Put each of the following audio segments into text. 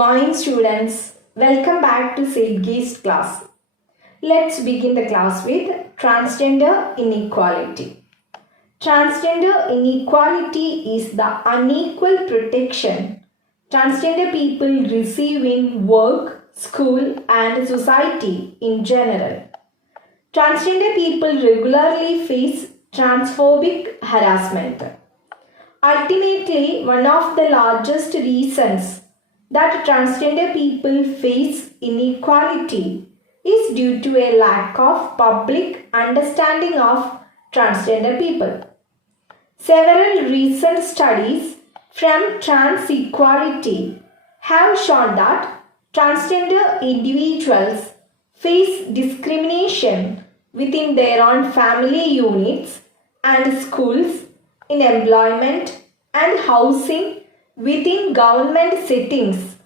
morning students. Welcome back to Zeitgeist class. Let's begin the class with transgender inequality. Transgender inequality is the unequal protection transgender people receive in work, school and society in general. Transgender people regularly face transphobic harassment. Ultimately, one of the largest reasons that transgender people face inequality is due to a lack of public understanding of transgender people. Several recent studies from trans equality have shown that transgender individuals face discrimination within their own family units and schools, in employment and housing, within government settings,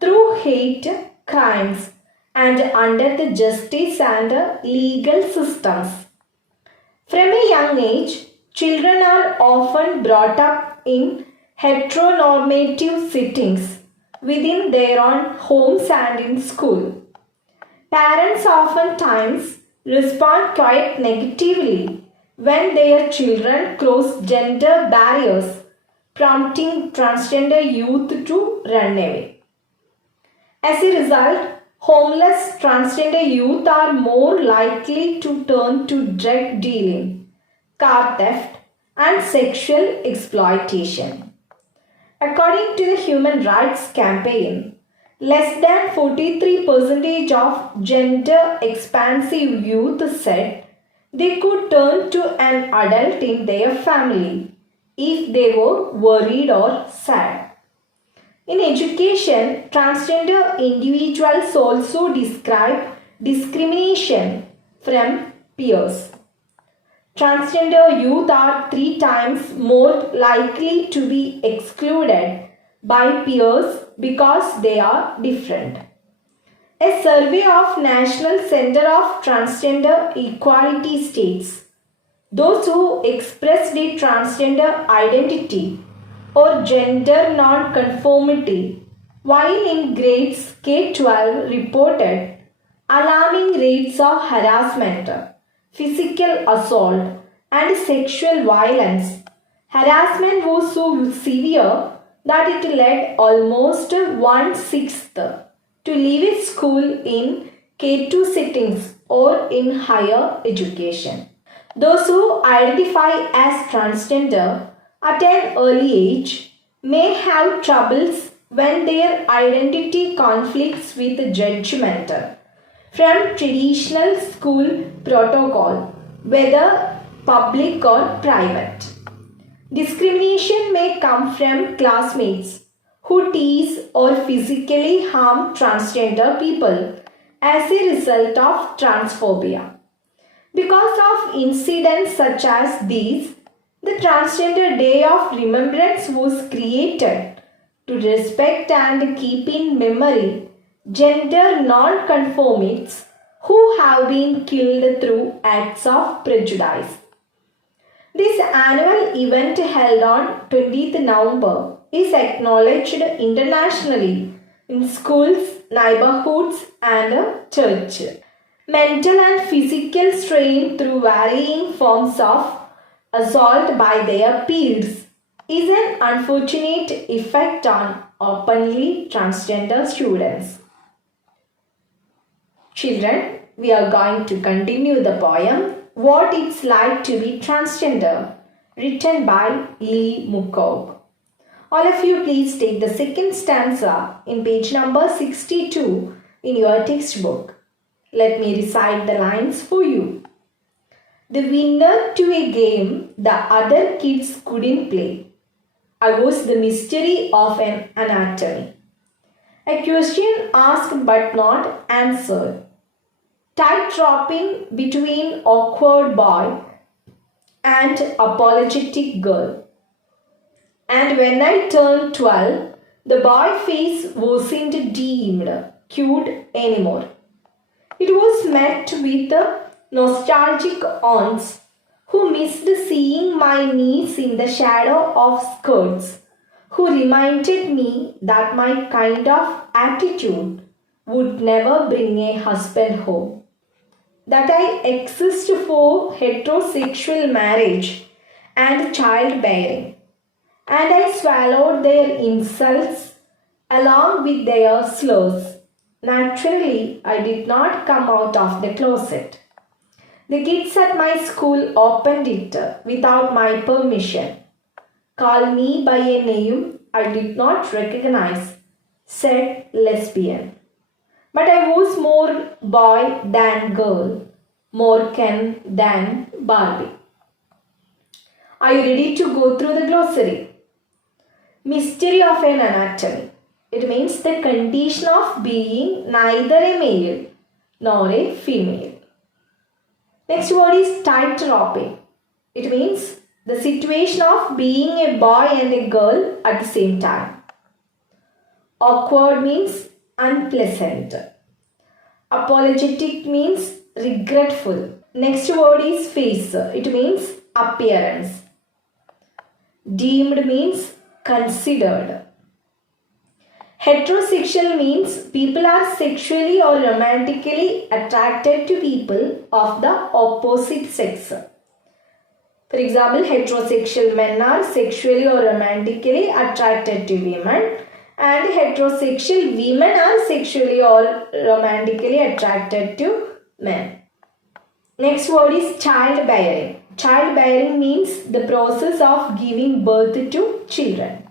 through hate crimes and under the justice and legal systems. From a young age, children are often brought up in heteronormative settings within their own homes and in school. Parents oftentimes respond quite negatively when their children cross gender barriers, prompting transgender youth to run away. As a result, homeless transgender youth are more likely to turn to drug dealing, car theft, and sexual exploitation. According to the Human Rights Campaign, less than 43% of gender expansive youth said they could turn to an adult in their family if they were worried or sad. In education, transgender individuals also describe discrimination from peers. Transgender youth are 3 times more likely to be excluded by peers because they are different. A survey of National Center of Transgender Equality states those who expressed a transgender identity or gender non-conformity while in grades K-12 reported alarming rates of harassment, physical assault and sexual violence. Harassment was so severe that it led almost 1/6 to leave school in K2 settings or in higher education. Those who identify as transgender at an early age may have troubles when their identity conflicts with judgment from traditional school protocol, whether public or private. Discrimination may come from classmates who tease or physically harm transgender people as a result of transphobia. Because of incidents such as these, the Transgender Day of Remembrance was created to respect and keep in memory gender non-conformists who have been killed through acts of prejudice. This annual event held on 20th November is acknowledged internationally in schools, neighborhoods and church. Mental and physical strain through varying forms of assault by their peers is an unfortunate effect on openly transgender students. Children, we are going to continue the poem What It's Like to Be Transgender, written by Lee Mukog. All of you please take the second stanza in page number 62 in your textbook. Let me recite the lines for you. The winner to a game the other kids couldn't play. I was the mystery of an anatomy. A question asked but not answered. Tight-dropping between awkward boy and apologetic girl. And when I turned 12, the boy face wasn't deemed cute anymore. It was met with nostalgic aunts who missed seeing my knees in the shadow of skirts, who reminded me that my kind of attitude would never bring a husband home, that I exist for heterosexual marriage and childbearing, and I swallowed their insults along with their slurs. Naturally, I did not come out of the closet. The kids at my school opened it without my permission, called me by a name I did not recognize, said lesbian. But I was more boy than girl, more Ken than Barbie. Are you ready to go through the glossary? Mystery of an anatomy. It means the condition of being neither a male nor a female. Next word is tightrope. It means the situation of being a boy and a girl at the same time. Awkward means unpleasant. Apologetic means regretful. Next word is face. It means appearance. Deemed means considered. Heterosexual means people are sexually or romantically attracted to people of the opposite sex. For example, heterosexual men are sexually or romantically attracted to women, and heterosexual women are sexually or romantically attracted to men. Next word is childbearing. Childbearing means the process of giving birth to children.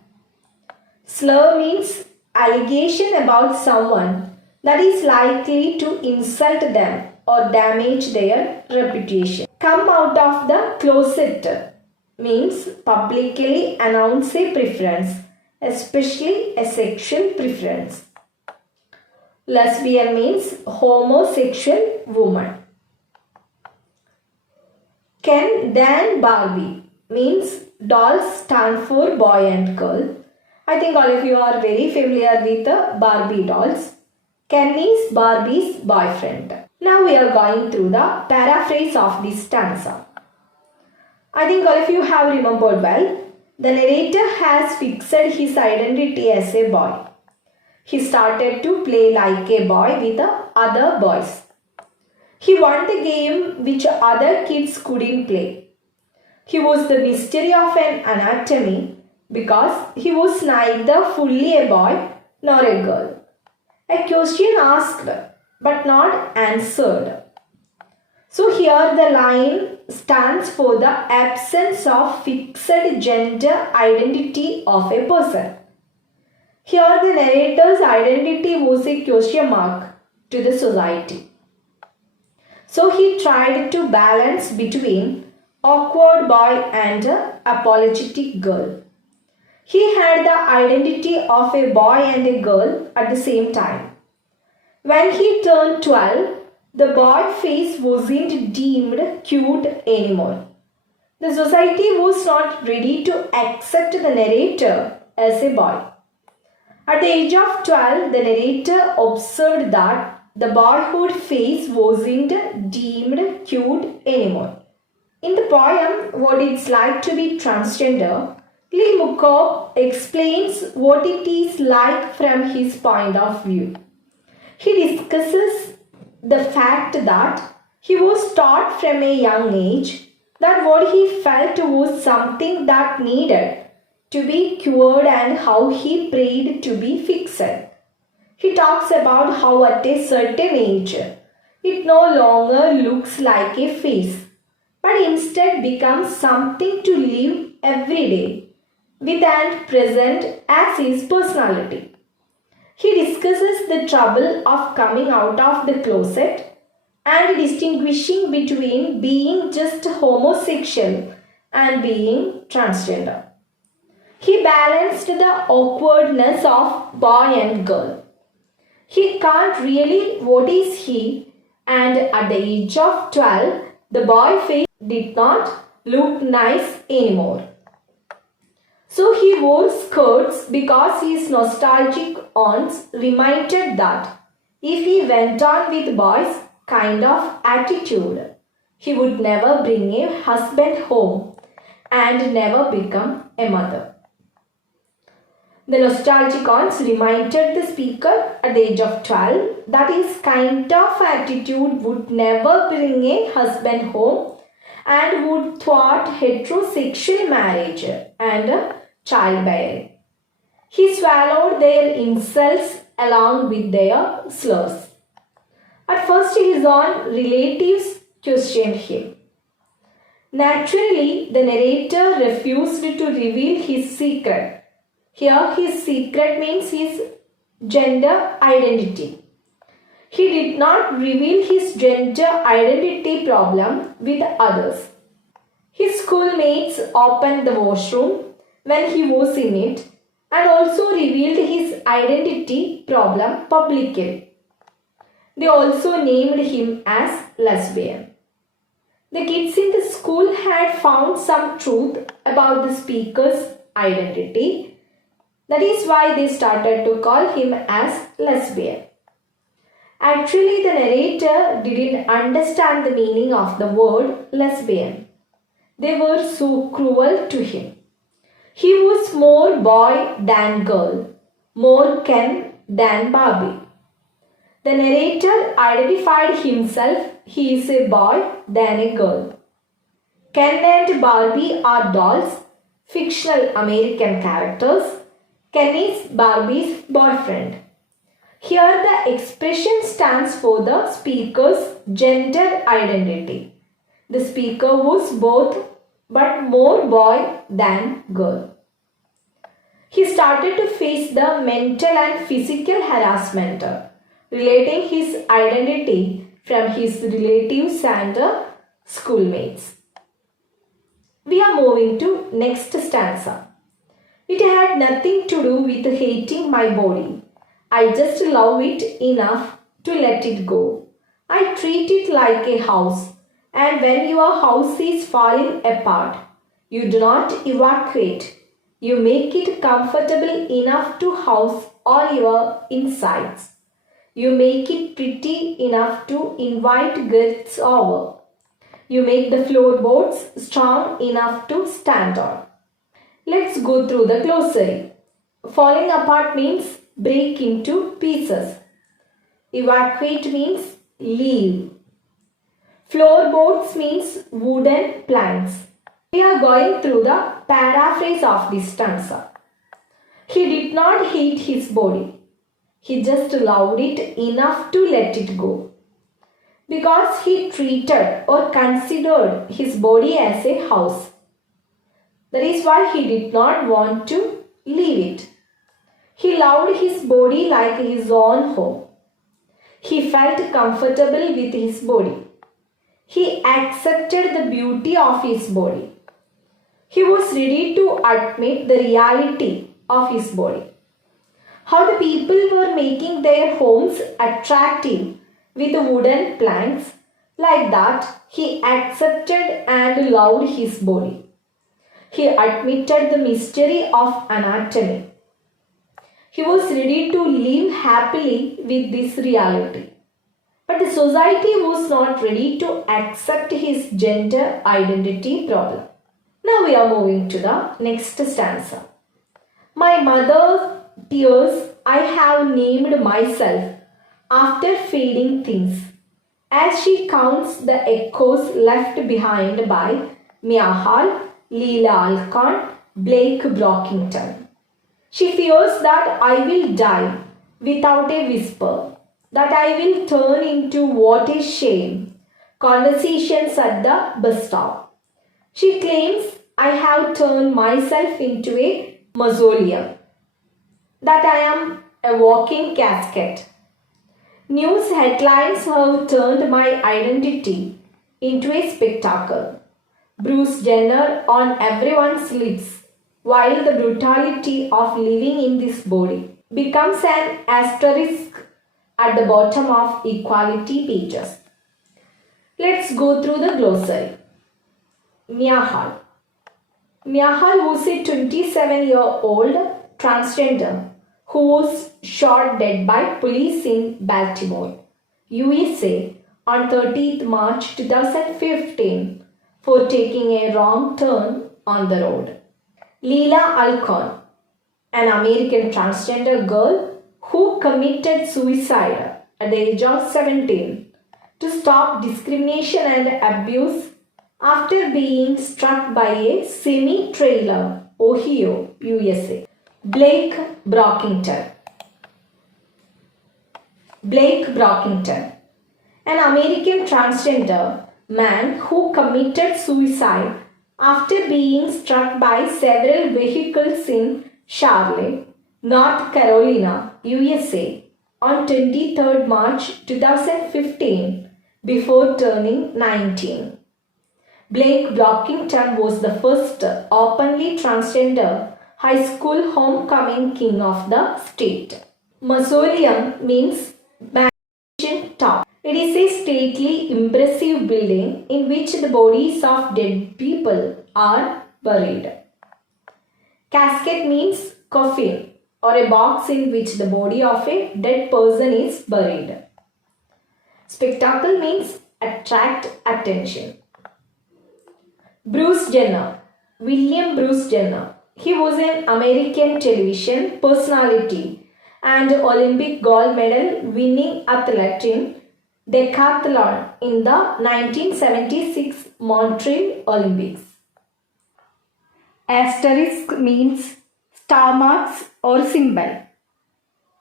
Slur means allegation about someone that is likely to insult them or damage their reputation. Come out of the closet means publicly announce a preference, especially a sexual preference. Lesbian means homosexual woman. Ken than Barbie means dolls stand for boy and girl. I think all of you are very familiar with the Barbie dolls. Ken is Barbie's boyfriend. Now we are going through the paraphrase of this stanza. I think all of you have remembered well. The narrator has fixed his identity as a boy. He started to play like a boy with the other boys. He won the game which other kids couldn't play. He was the mystery of an anatomy because he was neither fully a boy nor a girl. A question asked but not answered. So here the line stands for the absence of fixed gender identity of a person. Here the narrator's identity was a question mark to the society. So he tried to balance between awkward boy and apologetic girl. He had the identity of a boy and a girl at the same time. When he turned 12, the boy face wasn't deemed cute anymore. The society was not ready to accept the narrator as a boy. At the age of 12, the narrator observed that the boyhood face wasn't deemed cute anymore. In the poem, What It's Like to Be Transgender, Lee Mukov explains what it is like from his point of view. He discusses the fact that he was taught from a young age that what he felt was something that needed to be cured and how he prayed to be fixed. He talks about how at a certain age it no longer looks like a face, but instead becomes something to live every day with and present as his personality. He discusses the trouble of coming out of the closet and distinguishing between being just homosexual and being transgender. He balanced the awkwardness of boy and girl. He can't really what is he, and at the age of 12, the boy face did not look nice anymore. So he wore skirts because his nostalgic aunts reminded that if he went on with boys' kind of attitude, he would never bring a husband home and never become a mother. The nostalgicons reminded the speaker at the age of 12 that his kind of attitude would never bring a husband home and would thwart heterosexual marriage and childbearing. He swallowed their insults along with their slurs. At first his own relatives questioned him. Naturally, the narrator refused to reveal his secret. Here his secret means his gender identity. He did not reveal his gender identity problem with others. His schoolmates opened the washroom when he was in it and also revealed his identity problem publicly. They also named him as lesbian. The kids in the school had found some truth about the speaker's identity. That is why they started to call him as lesbian. Actually, the narrator didn't understand the meaning of the word lesbian. They were so cruel to him. He was more boy than girl, more Ken than Barbie. The narrator identified himself, he is a boy than a girl. Ken and Barbie are dolls, fictional American characters. Ken is Barbie's boyfriend. Here the expression stands for the speaker's gender identity. The speaker was both but more boy than girl. He started to face the mental and physical harassment relating his identity from his relatives and schoolmates. We are moving to next stanza. It had nothing to do with hating my body. I just love it enough to let it go. I treat it like a house, and when your house is falling apart, you do not evacuate. You make it comfortable enough to house all your insides. You make it pretty enough to invite guests over. You make the floorboards strong enough to stand on. Let's go through the glossary. Falling apart means break into pieces. Evacuate means leave. Floorboards means wooden planks. We are going through the paraphrase of this stanza. He did not hate his body. He just loved it enough to let it go. Because he treated or considered his body as a house. That is why he did not want to leave it. He loved his body like his own home. He felt comfortable with his body. He accepted the beauty of his body. He was ready to admit the reality of his body. How the people were making their homes attractive with wooden planks, like that he accepted and loved his body. He admitted the mystery of anatomy. He was ready to live happily with this reality. But the society was not ready to accept his gender identity problem. Now we are moving to the next stanza. My mother's tears I have named myself after fading things, as she counts the echoes left behind by Miahal, Leela Alcon, Blake Brockington. She fears that I will die without a whisper, that I will turn into what is shame, conversations at the bus stop. She claims I have turned myself into a mausoleum, that I am a walking casket. News headlines have turned my identity into a spectacle. Bruce Jenner on everyone's lips, while the brutality of living in this body becomes an asterisk at the bottom of equality pages. Let's go through the glossary. Miahal. Miahal was a 27-year-old transgender who was shot dead by police in Baltimore, USA on 30th March 2015 for taking a wrong turn on the road. Leela Alcon. an American transgender girl who committed suicide at the age of 17 to stop discrimination and abuse after being struck by a semi-trailer, Ohio, USA. Blake Brockington. Blake Brockington, an American transgender man who committed suicide after being struck by several vehicles in Charlotte, North Carolina, USA on 23rd March 2015 before turning 19. Blake Brockington was the first openly transgender high school homecoming king of the state. Mausoleum means mansion top. It is a stately, impressive building in which the bodies of dead people are buried. Casket means coffin or a box in which the body of a dead person is buried. Spectacle means attract attention. Bruce Jenner, William Bruce Jenner. He was an American television personality and Olympic gold medal winning athlete in decathlon in the 1976 Montreal Olympics. Asterisk means star marks or symbol.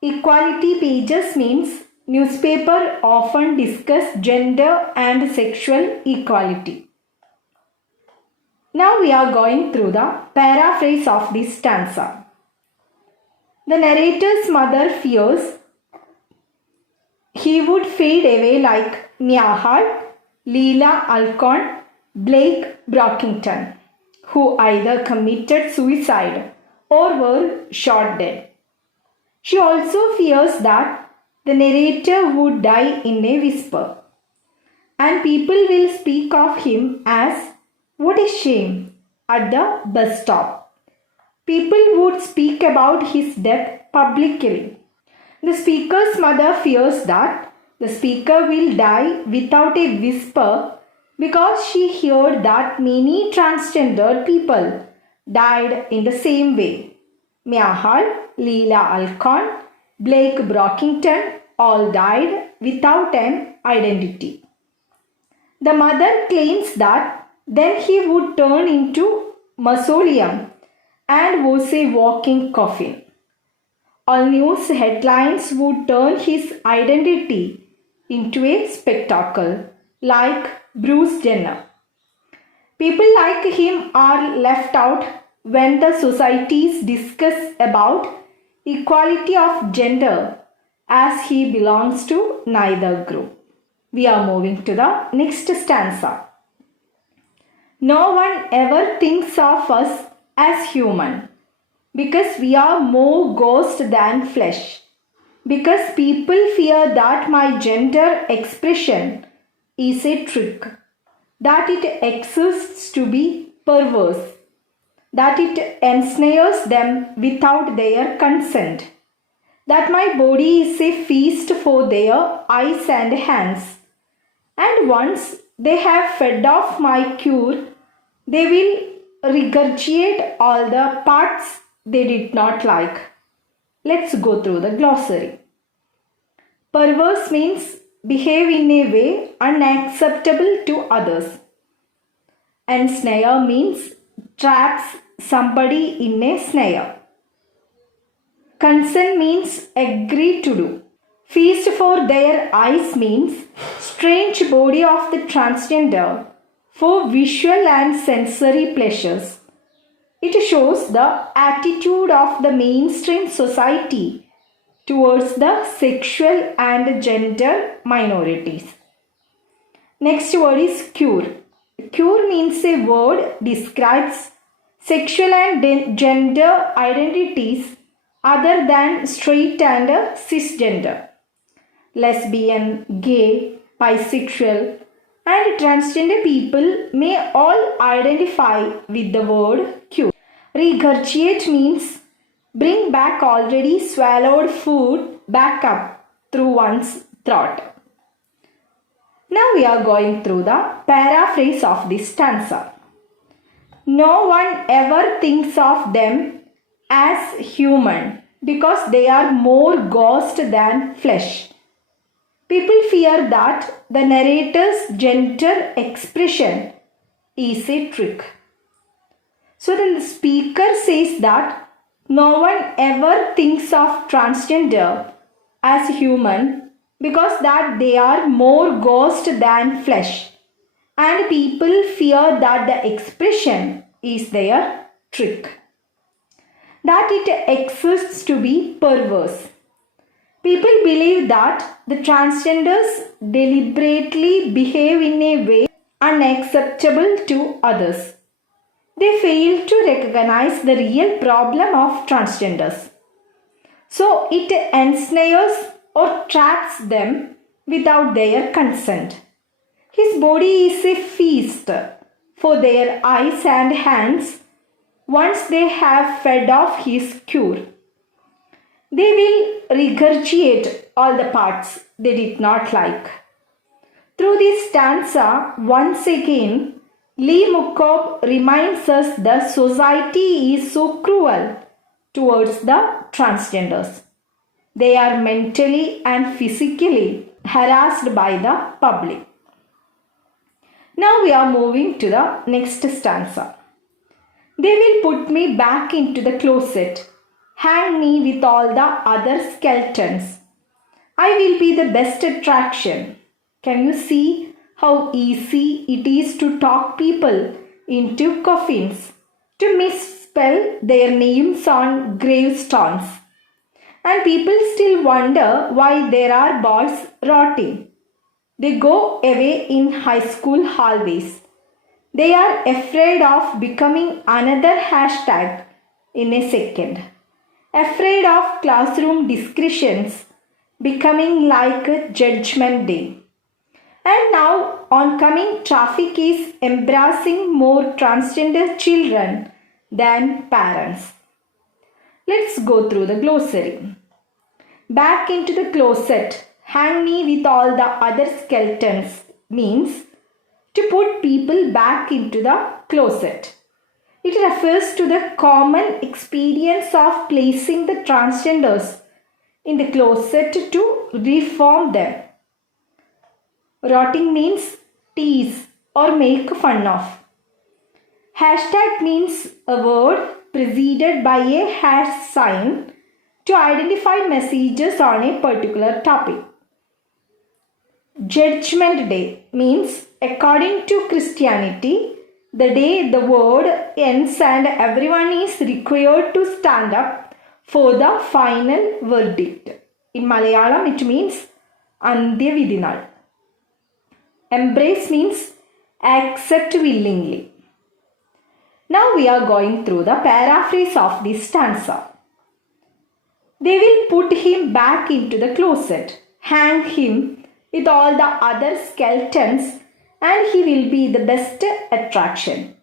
Equality pages means newspaper often discuss gender and sexual equality. Now we are going through the paraphrase of this stanza. The narrator's mother fears he would fade away like Mia Leela Alcon, Blake Brockington, who either committed suicide or were shot dead. She also fears that the narrator would die in a whisper, and people will speak of him as "what a shame" at the bus stop. People would speak about his death publicly. The speaker's mother fears that the speaker will die without a whisper because she heard that many transgender people died in the same way. Mihal, Leela Alcon, Blake Brockington all died without an identity. The mother claims that then he would turn into mausoleum and was a walking coffin. All news headlines would turn his identity into a spectacle, like Bruce Jenner. People like him are left out when the societies discuss about equality of gender, as he belongs to neither group. We are moving to the next stanza. No one ever thinks of us as human, because we are more ghost than flesh. Because people fear that my gender expression is a trick, that it exists to be perverse, that it ensnares them without their consent, that my body is a feast for their eyes and hands, and once they have fed off my cure, they will regurgitate all the parts they did not like. Let's go through the glossary. Perverse means behave in a way unacceptable to others. Ensnare means traps somebody in a snare. Consent means agree to do. Feast for their eyes means strange body of the transgender for visual and sensory pleasures. It shows the attitude of the mainstream society towards the sexual and gender minorities. Next word is cure. Cure means a word describes sexual and gender identities other than straight and cisgender. Lesbian, gay, bisexual, and transgender people may all identify with the word cure. Regurgitate means bring back already swallowed food back up through one's throat. Now we are going through the paraphrase of this stanza. No one ever thinks of them as human because they are more ghost than flesh. People fear that the narrator's gender expression is a trick. So then the speaker says that no one ever thinks of transgender as human because that they are more ghost than flesh, and people fear that the expression is their trick, that it exists to be perverse. People believe that the transgenders deliberately behave in a way unacceptable to others. They fail to recognize the real problem of transgenders. So it ensnares or traps them without their consent. His body is a feast for their eyes and hands once they have fed off his cure. They will regurgitate all the parts they did not like. Through this stanza, once again, Lee Mukop reminds us that society is so cruel towards the transgenders. They are mentally and physically harassed by the public. Now we are moving to the next stanza. They will put me back into the closet, hang me with all the other skeletons. I will be the best attraction. Can you see how easy it is to talk people into coffins, to misspell their names on gravestones? And people still wonder why there are boys rotting. They go away in high school hallways. They are afraid of becoming another hashtag in a second. Afraid of classroom discussions becoming like a judgment day. And now oncoming traffic is embracing more transgender children than parents. Let's go through the glossary. Back into the closet, hang me with all the other skeletons means to put people back into the closet. It refers to the common experience of placing the transgenders in the closet to reform them. Rotting means tease or make fun of. Hashtag means a word preceded by a hash sign to identify messages on a particular topic. Judgment Day means, according to Christianity, the day the world ends and everyone is required to stand up for the final verdict. In Malayalam it means Andhyavidinal. Embrace means accept willingly. Now we are going through the paraphrase of this stanza. They will put him back into the closet, hang him with all the other skeletons, and he will be the best attraction.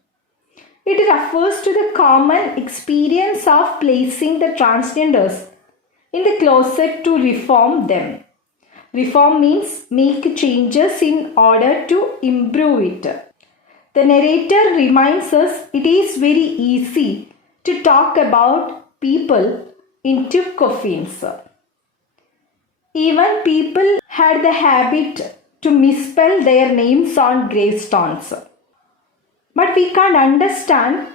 It refers to the common experience of placing the transgenders in the closet to reform them. Reform means make changes in order to improve it. The narrator reminds us it is very easy to talk about people into coffins. Even people had the habit to misspell their names on gravestones. But we can't understand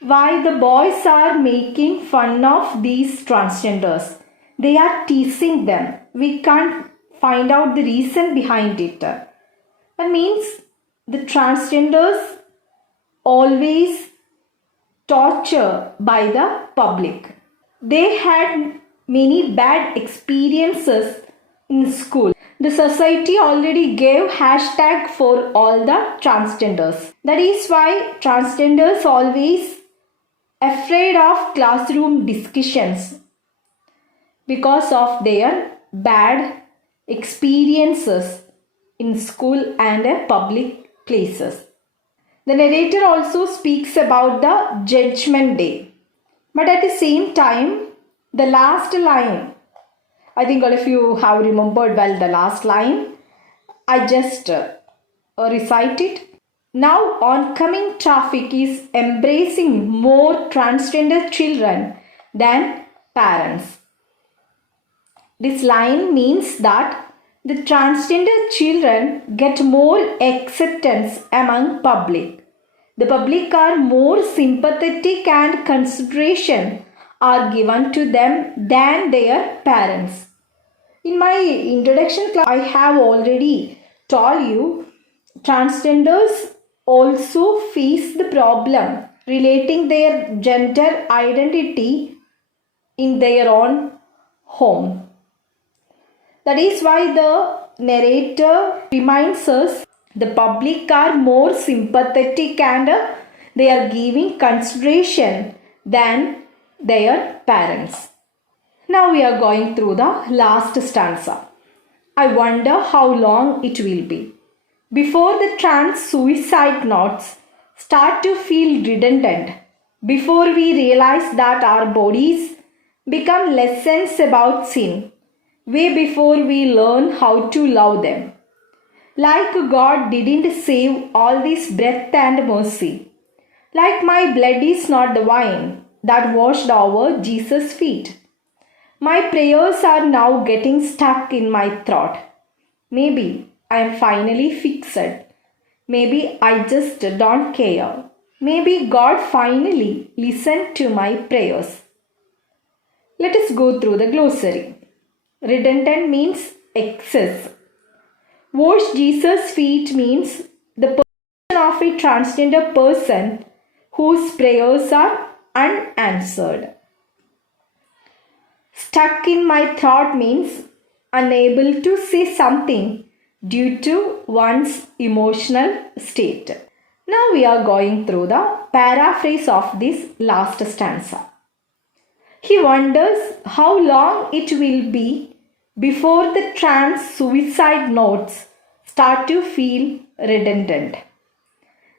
why the boys are making fun of these transgenders. They are teasing them. We can't find out the reason behind it. That means the transgenders always torture by the public. They had many bad experiences in school. The society already gave hashtag for all the transgenders. That is why transgenders always afraid of classroom discussions because of their bad experiences in school and public places. The narrator also speaks about the judgment day. But at the same time, the last line, I think all of you have remembered well the last line. I just recite it. Now oncoming traffic is embracing more transgender children than parents. This line means that the transgender children get more acceptance among public. The public are more sympathetic and consideration are given to them than their parents. In my introduction class, I have already told you transgenders also face the problem relating their gender identity in their own home. That is why the narrator reminds us the public are more sympathetic and they are giving consideration than their parents. Now we are going through the last stanza. I wonder how long it will be before the trans suicide notes start to feel redundant, before we realize that our bodies become lessons about sin, way before we learn how to love them. Like God didn't save all this breath and mercy. Like my blood is not the wine that washed over Jesus' feet. My prayers are now getting stuck in my throat. Maybe I am finally fixed. Maybe I just don't care. Maybe God finally listened to my prayers. Let us go through the glossary. Redundant means excess. Wash Jesus' feet means the position of a transgender person whose prayers are unanswered. Stuck in my throat means unable to say something due to one's emotional state. Now we are going through the paraphrase of this last stanza. He wonders how long it will be before the trans suicide notes start to feel redundant.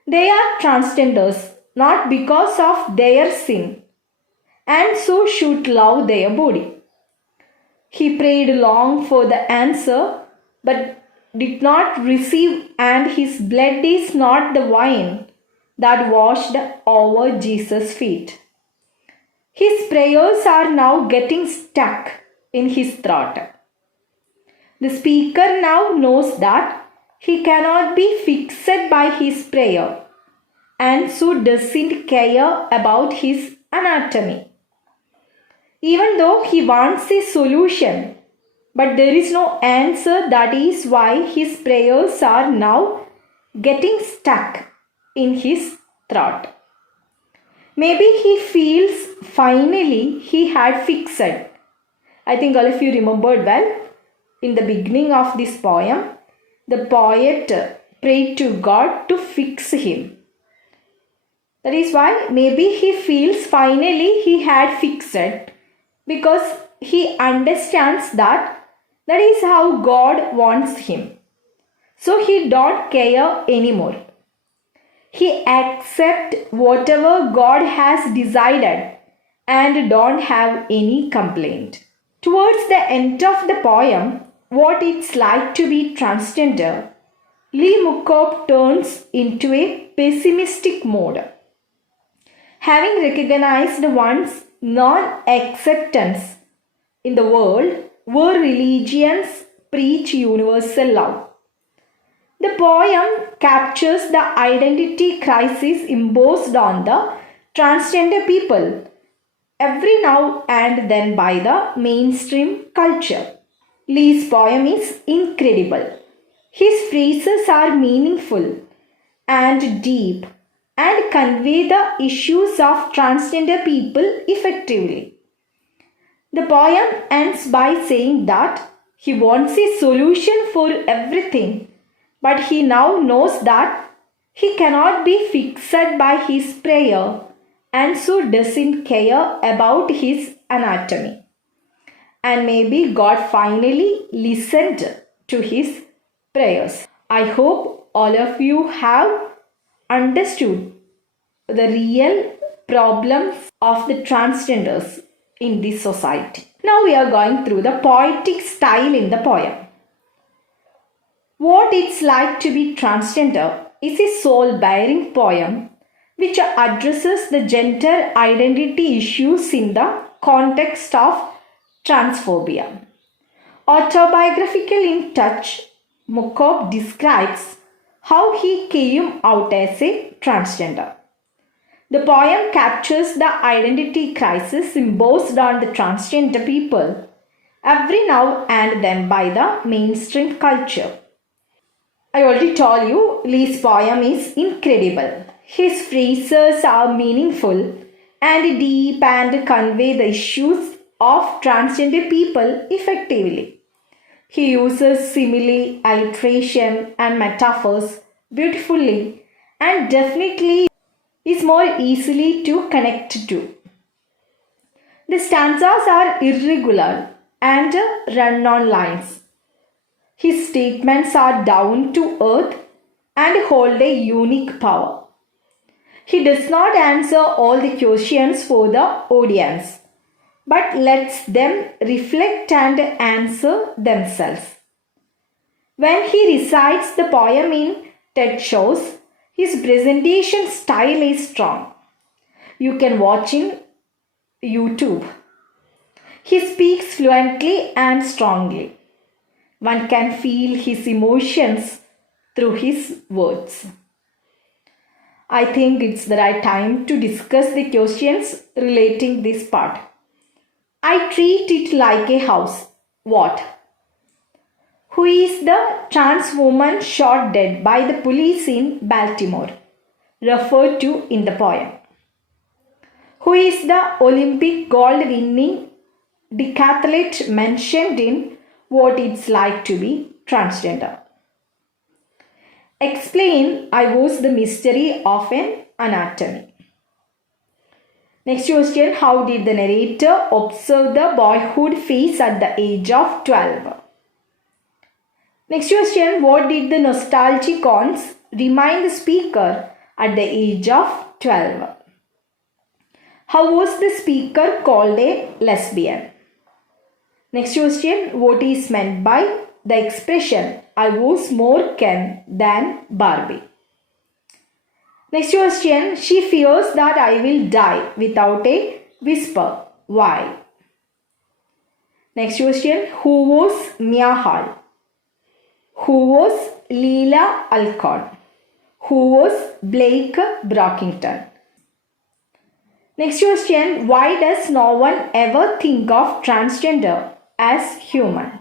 They are transgenders not because of their sin, and so should love their body. He prayed long for the answer but did not receive, and his blood is not the wine that washed over Jesus' feet. His prayers are now getting stuck in his throat. The speaker now knows that he cannot be fixed by his prayer, and so doesn't care about his anatomy. Even though he wants a solution, but there is no answer, that is why his prayers are now getting stuck in his throat. Maybe he feels finally he had fixed. I think all of you remembered well. In the beginning of this poem, the poet prayed to God to fix him. That is why maybe he feels finally he had fixed, because he understands that is how God wants him. So he don't care anymore. He accepts whatever God has decided and don't have any complaint. Towards the end of the poem, What It's Like to Be Transgender, Lee Mukop turns into a pessimistic mode. Having recognized one's non-acceptance in the world where religions preach universal love, the poem captures the identity crisis imposed on the transgender people every now and then by the mainstream culture. Lee's poem is incredible. His phrases are meaningful and deep and convey the issues of transgender people effectively. The poem ends by saying that he wants a solution for everything, but he now knows that he cannot be fixed by his prayer and so doesn't care about his anatomy. And maybe God finally listened to his prayers. I hope all of you have understood the real problems of the transgenders in this society. Now we are going through the poetic style in the poem. What It's Like to Be Transgender is a soul-bearing poem which addresses the gender identity issues in the context of transphobia. Autobiographical in touch, Mukov describes how he came out as a transgender. The poem captures the identity crisis imposed on the transgender people every now and then by the mainstream culture. I already told you Lee's poem is incredible. His phrases are meaningful and deep and convey the issues of transgender people effectively. He uses simile, alliteration, and metaphors beautifully and definitely is more easily to connect to. The stanzas are irregular and run on lines. His statements are down to earth and hold a unique power. He does not answer all the questions for the audience, but lets them reflect and answer themselves. When he recites the poem in TED shows, his presentation style is strong. You can watch in YouTube. He speaks fluently and strongly. One can feel his emotions through his words. I think it's the right time to discuss the questions relating this part. I treat it like a house. What? Who is the trans woman shot dead by the police in Baltimore, referred to in the poem? Who is the Olympic gold winning decathlete mentioned in What It's Like to Be Transgender? Explain I Was the Mystery of an Anatomy. Next question, how did the narrator observe the boyhood phase at the age of 12? Next question, what did the nostalgicons remind the speaker at the age of 12? How was the speaker called a lesbian? Next question, what is meant by the expression I was more Ken than Barbie? Next question, she fears that I will die without a whisper. Why? Next question, who was Mia Hall? Who was Leela Alcott? Who was Blake Brockington? Next question, why does no one ever think of transgender as human?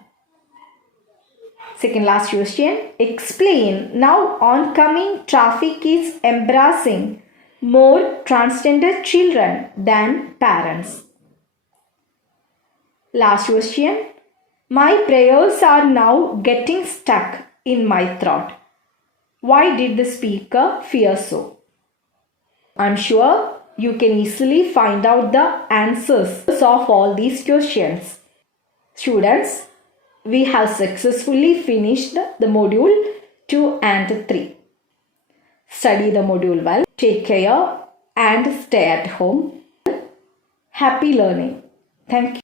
Second last question, explain now oncoming traffic is embracing more transgender children than parents. Last question, my prayers are now getting stuck in my throat. Why did the speaker fear so? I'm sure you can easily find out the answers of all these questions. Students, we have successfully finished the module 2 and 3. Study the module well, take care and stay at home. Happy learning. Thank you.